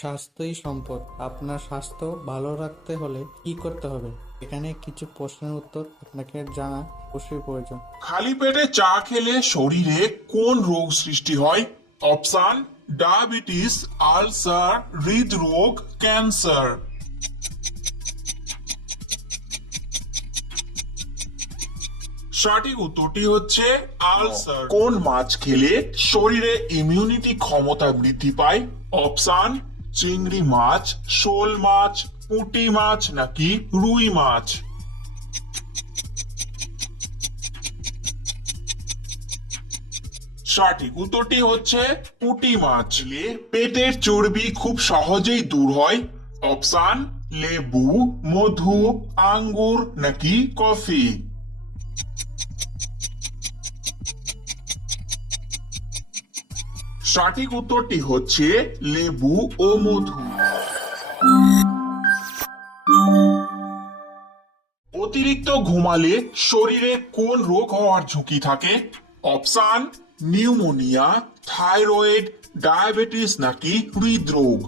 স্বাস্থ্যই সম্পদ। আপনার স্বাস্থ্য ভালো রাখতে হলে কি করতে হবে? এখানে কিছু প্রশ্নের উত্তর আপনাকে জানা অবশ্যই প্রয়োজন। খালি পেটে চা খেলে শরীরে কোন রোগ সৃষ্টি হয়? অপশন: ডায়াবেটিস, আলসার, হৃদরোগ, ক্যান্সার। সঠিক উত্তরটি হচ্ছে আলসার। কোন মাছ খেলে শরীরে ইমিউনিটি ক্ষমতা বৃদ্ধি পায়? অপশন: চিংড়ি মাছ, শোল মাছ, পুঁটি মাছ নাকি রুই মাছ। সঠিক উত্তরটি হচ্ছে পুঁটি মাছ। পেটের চর্বি খুব সহজেই দূর হয়। অপশন: লেবু, মধু, আঙ্গুর নাকি কফি। সঠিক উত্তরটি হচ্ছে লেবু ও মধু। অতিরিক্ত ঘুমালে শরীরে কোন রোগ হওয়ার ঝুঁকি থাকে? অপশন: নিউমোনিয়া, থাইরয়েড, ডায়াবেটিস নাকি হৃদরোগ।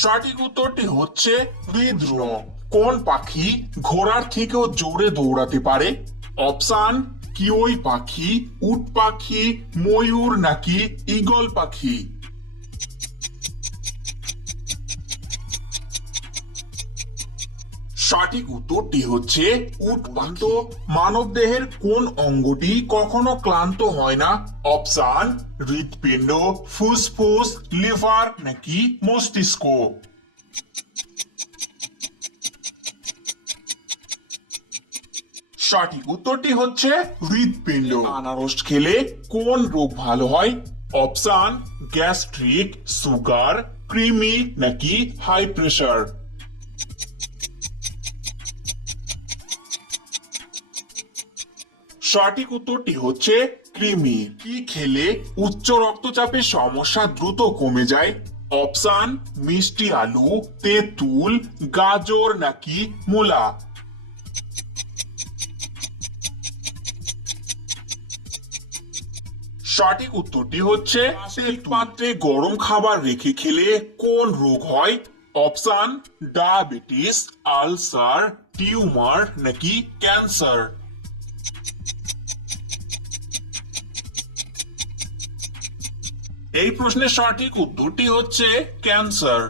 সঠিক উত্তরটি হচ্ছে হৃদরোগ। কোন পাখি ঘোড়ার থেকেও জোরে দৌড়াতে পারে? অপশন: কিউই পাখি, উট পাখি, ময়ূর নাকি ঈগল পাখি। সঠিক উত্তরটি হচ্ছে উট পাখি। মানব দেহের কোন অঙ্গটি কখনো ক্লান্ত হয় না? অপশন: হৃৎপিণ্ড, ফুসফুস, লিভার নাকি মস্তিষ্ক। সঠিক উত্তরটি হচ্ছে হৃৎপিণ্ড। আনারস খেলে কোন রোগ ভালো হয়? অপশন: গ্যাস্ট্রিক, সুগার, কৃমি নাকি হাই প্রেশার। সঠিক উত্তরটি হচ্ছে কৃমি। কি খেলে উচ্চ রক্তচাপের সমস্যা দ্রুত কমে যায়? অপশন: মিষ্টি আলু, তেঁতুল, গাজর নাকি মূলা। সঠিক উত্তরটি হচ্ছে পাত্রে গরম খাবার রেখে খেলে কোন রোগ হয়? অপশন: ডায়াবেটিস, আলসার, টিউমার নাকি ক্যান্সার। এই প্রশ্নের সঠিক উত্তরটি হচ্ছে ক্যান্সার।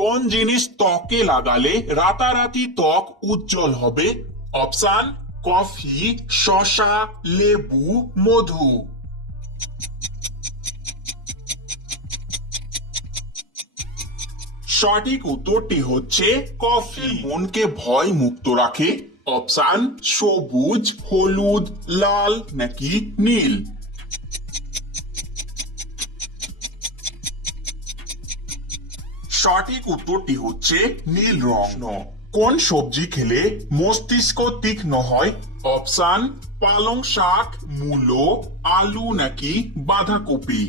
কোন জিনিস ত্বকে লাগালে রাতারাতি ত্বক উজ্জ্বল হবে? অপশন: কফি, শসা, লেবু, মধু। সঠিক উত্তরটি হচ্ছে কফি। মনকে ভয় মুক্ত রাখে? অপশন: সবুজ, হলুদ, লাল নাকি নীল। সঠিক উত্তরটি হচ্ছে নীল রং। কোন সবজি খেলে মস্তিষ্ক তীক্ষ্ণ হয়? অপশন: পালং শাক, মূলো, আলু নাকি বাঁধাকপি।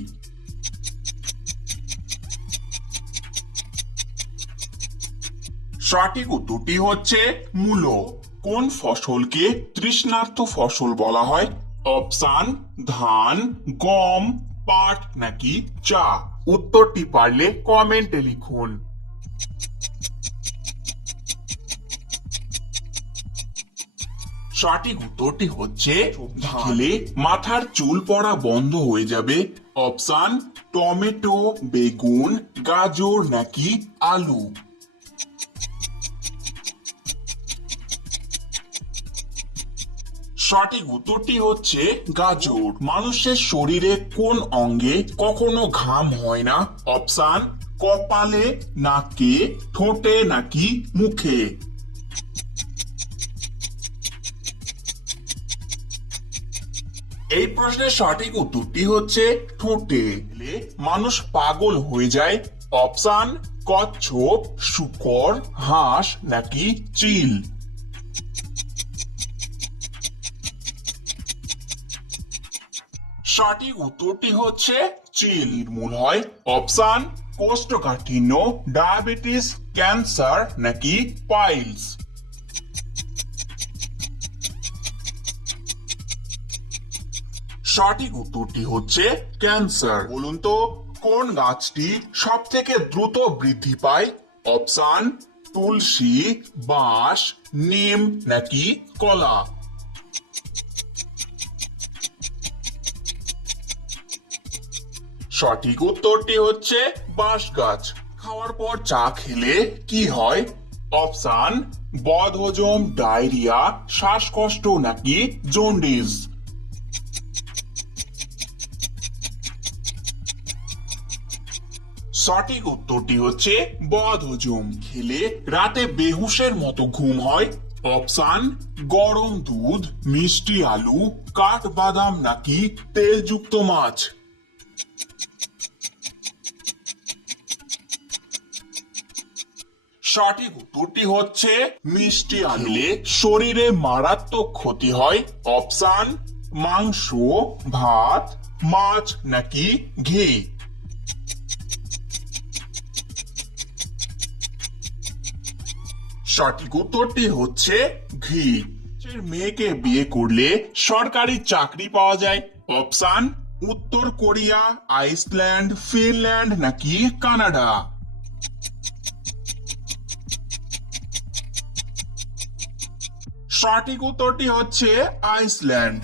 সঠিক উত্তরটি হচ্ছে মূলো। কোন ফসলকে তৃষ্ণার্ত ফসল বলা হয়? অপশন: ধান, গম, পাট নাকি চা। উত্তরটি পারলে কমেন্টে লিখুন। সঠিক উত্তরটি হচ্ছে খেলে মাথার চুল পড়া বন্ধ হয়ে যাবে। অপশন: টমেটো, বেগুন, গাজর নাকি আলু। সঠিক উত্তরটি হচ্ছে গাজর। মানুষের শরীরে কোন অঙ্গে কখনো ঘাম হয় না? অপশন: কপালে, নাকে, ঠোঁটে নাকি মুখে। এই প্রশ্নের সঠিক উত্তরটি হচ্ছে ঠোঁটে। মানুষ পাগল হয়ে যায়? অপশন: কচ্ছপ, শূকর, হাঁস নাকি চিল। সঠিক উত্তরটি হচ্ছে চিল। নির্মূল হয়? অপশন: কোষ্ঠকাঠিন্য, ডায়াবেটিস, ক্যান্সার নাকি পাইলস। সঠিক উত্তরটি হচ্ছে ক্যান্সার। বলুন তো কোন গাছটি সব থেকে দ্রুত বৃদ্ধি পায়? অপশন তুলসী, বাঁশ, নিম নাকি কলা। সঠিক উত্তরটি হচ্ছে বাঁশ গাছ। খাওয়ার পর চা খেলে কি হয়? অপশন বদহজম, ডায়রিয়া, শ্বাসকষ্ট নাকি জন্ডিস। সঠিক উত্তরটি হচ্ছে বদহজম। খেলে রাতে বেহুশের মতো ঘুম হয়। অপশন গরম দুধ, মিষ্টি আলু, কাঠবাদাম নাকি তেলযুক্ত মাছ। সঠিক উত্তরটি হচ্ছে মিষ্টি আলু। শরীরে মারাত্মক ক্ষতি হয়। অপশন মাংস, ভাত, মাছ নাকি ঘি। সঠিক উত্তরটি হচ্ছে ঘি। মেয়েকে বিয়ে করলে সরকারি চাকরি পাওয়া যায়। অপশন উত্তর কোরিয়া, আইসল্যান্ড, ফিনল্যান্ড নাকি কানাডা। সঠিক উত্তরটি হচ্ছে আইসল্যান্ড।